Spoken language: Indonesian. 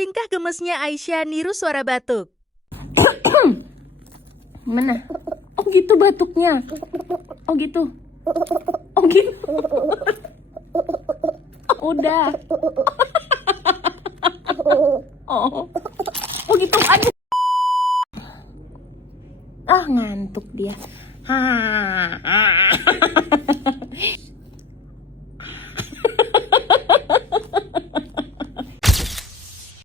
Tingkah gemesnya Aisyah niru suara batuk. Mana? Oh gitu batuknya. Oh gitu. Oh gitu. Udah. Oh. Oh gitu. Aduh. Ah, ngantuk dia. Ha.